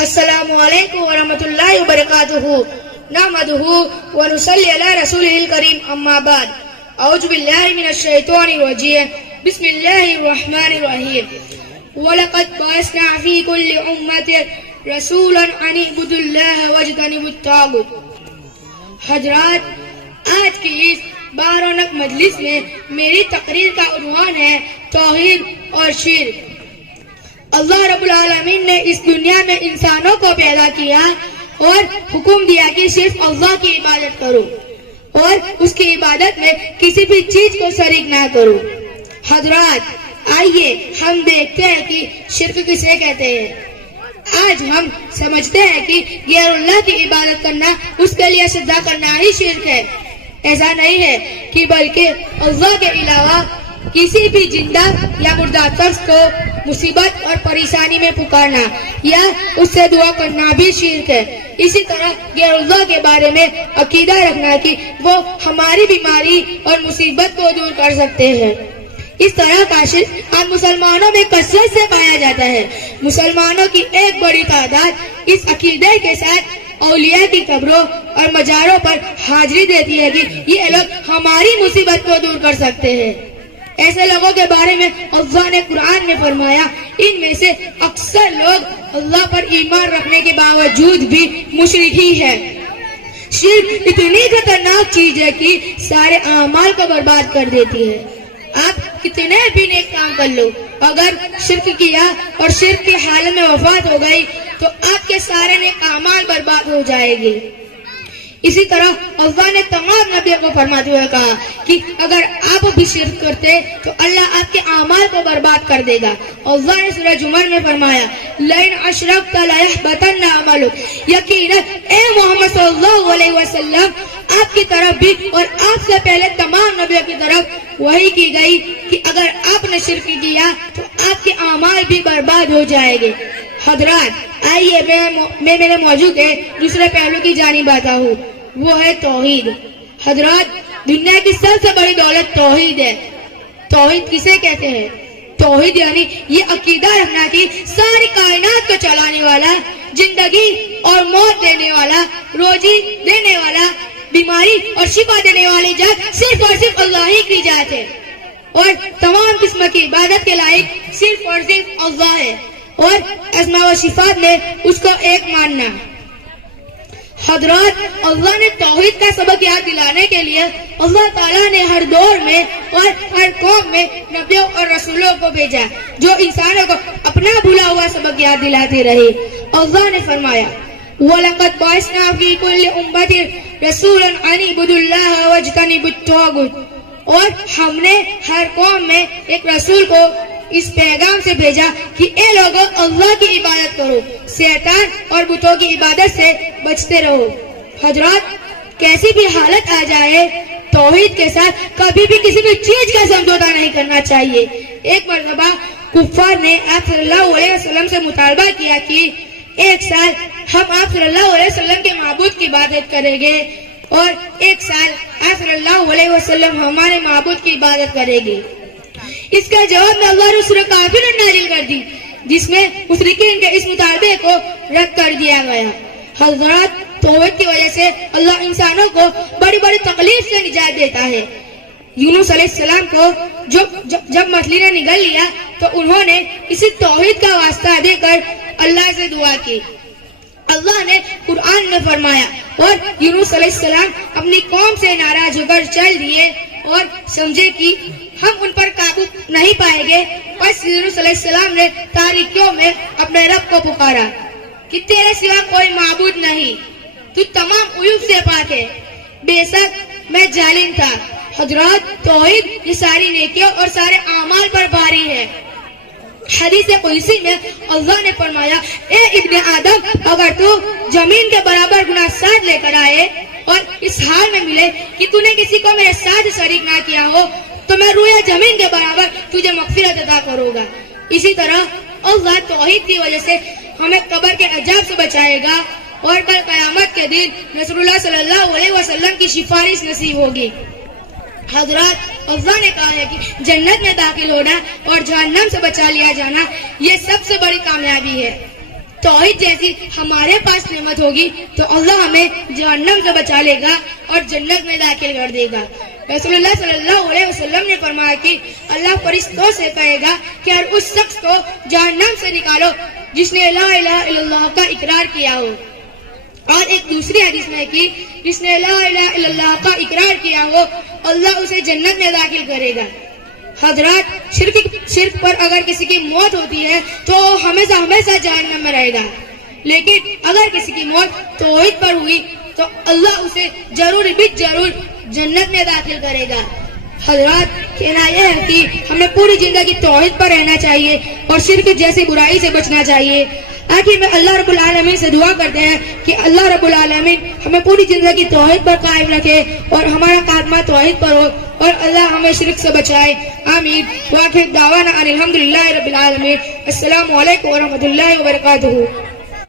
السلام علیکم ورحمۃ اللہ وبرکاتہ نحمدہ ونصلی علی رسولہ الکریم اما بعد اعوذ باللہ من الشیطان الرجیم بسم اللہ الرحمن الرحیم وَلَقَدْ بَعَثْنَا فِي كُلِّ أُمَّةٍ رَسُولًا أَنِ اعْبُدُوا اللَّهَ وَاجْتَنِبُوا الطَّاغُوتَ۔ حضرات، آج کی اس بارونق مجلس میں میری تقریر کا عنوان ہے توحید اور شرک۔ اللہ رب العالمین نے اس دنیا میں انسانوں کو پیدا کیا اور حکم دیا کہ صرف اللہ کی عبادت کرو اور اس کی عبادت میں کسی بھی چیز کو شریک نہ کرو۔ حضرات، آئیے ہم دیکھتے ہیں کہ شرک کسے کہتے ہیں۔ آج ہم سمجھتے ہیں کہ غیر اللہ کی عبادت کرنا، اس کے لیے سجدہ کرنا ہی شرک ہے۔ ایسا نہیں ہے کہ بلکہ اللہ کے علاوہ کسی بھی زندہ یا مردہ شخص کو مصیبت اور پریشانی میں پکارنا یا اس سے دعا کرنا بھی شرک ہے۔ اسی طرح غیر اللہ کے بارے میں عقیدہ رکھنا کہ وہ ہماری بیماری اور مصیبت کو دور کر سکتے ہیں۔ اس طرح کا شرک عام مسلمانوں میں کثرت سے پایا جاتا ہے۔ مسلمانوں کی ایک بڑی تعداد اس عقیدے کے ساتھ اولیاء کی قبروں اور مزاروں پر حاضری دیتی ہے کہ یہ لوگ ہماری مصیبت کو دور کر سکتے ہیں۔ ایسے لوگوں کے بارے میں اللہ نے قرآن میں فرمایا، ان میں سے اکثر لوگ اللہ پر ایمان رکھنے کے باوجود بھی مشرک ہی ہے۔ شرک اتنی خطرناک چیز ہے کہ سارے اعمال کو برباد کر دیتی ہے۔ آپ کتنے بھی نیک کام کر لو، اگر شرک کیا اور شرک کی حالت میں وفات ہو گئی تو آپ کے سارے نیک اعمال برباد ہو جائے گے۔ اسی طرح اللہ نے تمام نبیوں کو فرماتے ہوئے کہا کہ اگر آپ بھی شرک کرتے تو اللہ آپ کے اعمال کو برباد کر دے گا۔ اللہ نے سورہ زمر میں فرمایا، لئن اشرکت لیحبطن عملک، یقیناً اے محمد صلی اللہ علیہ وسلم آپ کی طرف بھی اور آپ سے پہلے تمام نبیوں کی طرف وحی کی گئی کہ اگر آپ نے شرک کیا تو آپ کے اعمال بھی برباد ہو جائیں گے۔ حضرات، آئیے میں میرے موضوع کے دوسرے پہلو کی جانب آتا ہوں، وہ ہے توحید۔ حضرات، دنیا کی سب سے بڑی دولت توحید ہے۔ توحید کسے کہتے ہیں؟ توحید یعنی یہ عقیدہ رکھنا کہ ساری کائنات کو چلانے والا، زندگی اور موت دینے والا، روزی دینے والا، بیماری اور شفا دینے والی ذات صرف اور صرف اللہ ہی کی ذات ہے اور تمام قسم کی عبادت کے لائق صرف اور صرف اللہ ہے اور اسماء و صفات میں اس کو ایک ماننا۔ حضرات، اللہ نے توحید کا سبق یاد دلانے کے لیے اللہ تعالیٰ نے ہر دور میں اور ہر قوم میں نبیوں اور رسولوں کو بھیجا جو انسانوں کو اپنا بھولا ہوا سبق یاد دلاتے رہے۔ اللہ نے فرمایا، وَلَقَدْ بَعَثْنَا فِي كُلِّ أُمَّةٍ رَسُولًا أَنِ اعْبُدُوا اللَّهَ وَاجْتَنِبُوا الطَّاغُوتَ، اور ہم نے ہر قوم میں ایک رسول کو اس پیغام سے بھیجا کہ اے لوگوں، اللہ کی عبادت کرو، شیطان اور بتوں کی عبادت سے بچتے رہو۔ حضرات، کیسی بھی حالت آ جائے، توحید کے ساتھ کبھی بھی کسی بھی چیز کا سمجھوتا نہیں کرنا چاہیے۔ ایک مرتبہ کفار نے آپ صلی اللہ علیہ وسلم سے مطالبہ کیا کہ ایک سال ہم آپ صلی اللہ علیہ وسلم کے معبود کی عبادت کریں گے اور ایک سال آپ صلی اللہ علیہ وسلم ہمارے معبود کی عبادت کریں گے۔ اس کا جواب میں اللہ نے سورہ کافر نازل کر دی جس میں مشرکین کے اس مطالبے کو رد کر دیا گیا۔ حضرات، توحید کی وجہ سے اللہ انسانوں کو بڑی بڑی تکلیف سے نجات دیتا ہے۔ یونس علیہ السلام کو جب مچھلی نے نگل لیا تو انہوں نے اسی توحید کا واسطہ دے کر اللہ سے دعا کی۔ اللہ نے قرآن میں فرمایا، اور یونس علیہ السلام اپنی قوم سے ناراض ہو کر چل دیے اور سمجھے کہ ہم ان پر قابو نہیں پائیں گے۔ پس یونس علیہ السلام نے تاریکیوں میں اپنے رب کو پکارا کہ تیرے سوا کوئی معبود نہیں، تو تمام عیوب سے پاک ہے، بے شک میں ظالم تھا۔ حضرات، توحید یہ ساری نیکیوں اور سارے اعمال پر بھاری ہے۔ حدیث قدسی میں اللہ نے فرمایا، اے ابن آدم، اگر تو زمین کے برابر گناہ ساتھ لے کر آئے اور اس حال میں ملے کہ تو نے کسی کو میرے ساتھ شریک نہ کیا ہو تو میں روئے زمین کے برابر تجھے مغفرت عطا کروں گا۔ اسی طرح اللہ توحید کی وجہ سے ہمیں قبر کے عذاب سے بچائے گا اور کل قیامت کے دن رسول اللہ صلی اللہ علیہ وسلم کی سفارش نصیب ہوگی۔ حضرات، اللہ نے کہا ہے کہ جنت میں داخل ہونا اور جہنم سے بچا لیا جانا یہ سب سے بڑی کامیابی ہے۔ توحید جیسی ہمارے پاس نعمت ہوگی تو اللہ ہمیں جہنم سے بچا لے گا اور جنت میں داخل کر دے گا۔ رسول اللہ صلی اللہ علیہ وسلم نے فرمایا کہ اللہ فرشتوں سے کہے گا کہ ہر اس شخص کو جہنم سے نکالو جس نے لا الہ الا اللہ کا اقرار کیا ہو۔ اور ایک دوسری حدیث میں کہ جس نے لا الہ الا اللہ کا اقرار کیا ہو اللہ اسے جنت میں داخل کرے گا۔ حضرات، شرک پر اگر کسی کی موت ہوتی ہے تو ہمیشہ جہنم میں رہے گا، لیکن اگر کسی کی موت توحید پر ہوئی تو اللہ اسے ضرور جنت میں داخل کرے گا۔ حضرات، کہنا یہ ہے کہ ہمیں پوری زندگی توحید پر رہنا چاہیے اور شرک جیسی برائی سے بچنا چاہیے۔ آخر میں اللہ رب العالمین سے دعا کرتے ہیں کہ اللہ رب العالمین ہمیں پوری زندگی توحید پر قائم رکھے اور ہمارا خاتمہ توحید پر ہو اور اللہ ہمیں شرک سے بچائے، آمین۔ وآخر دعوانا ان الحمدللہ رب العالمین۔ السلام علیکم ورحمۃ اللہ وبرکاتہ۔